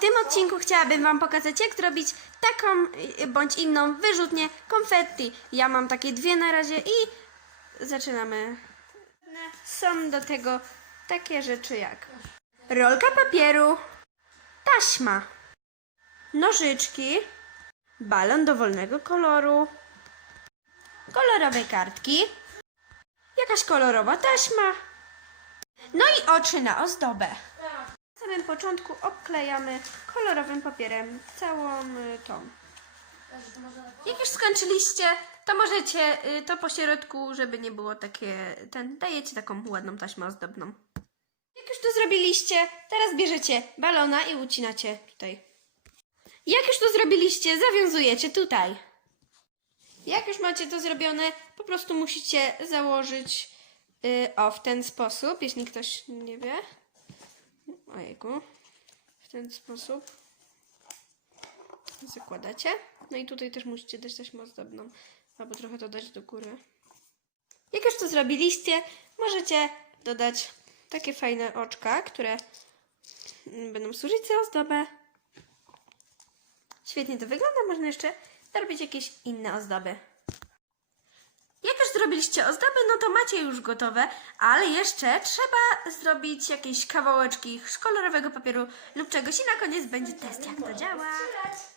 tym odcinku chciałabym Wam pokazać, jak zrobić taką y, bądź inną wyrzutnię konfetti. Ja mam takie dwie na razie i zaczynamy. Są do tego takie rzeczy jak rolka papieru, taśma, nożyczki, balon dowolnego koloru, kolorowe kartki, jakaś kolorowa taśma, no i oczy na ozdobę. Na samym początku obklejamy kolorowym papierem całą y, tą. Jak już skończyliście, to możecie y, to po środku, żeby nie było takie, ten, dajecie taką ładną taśmę ozdobną. Jak już to zrobiliście, teraz bierzecie balona i ucinacie tutaj. Jak już to zrobiliście, zawiązujecie tutaj. Jak już macie to zrobione, po prostu musicie założyć y, o w ten sposób, jeśli ktoś nie wie. Ojejku. W ten sposób zakładacie. No i tutaj też musicie dać taśmę ozdobną, albo trochę to dać do góry. Jak już to zrobiliście, możecie dodać takie fajne oczka, które będą służyć za ozdobę. Świetnie to wygląda. Można jeszcze zrobić jakieś inne ozdoby wybraliście ozdoby, no to macie już gotowe, ale jeszcze trzeba zrobić jakieś kawałeczki z kolorowego papieru lub czegoś i na koniec będzie test, jak to działa. Trzymać.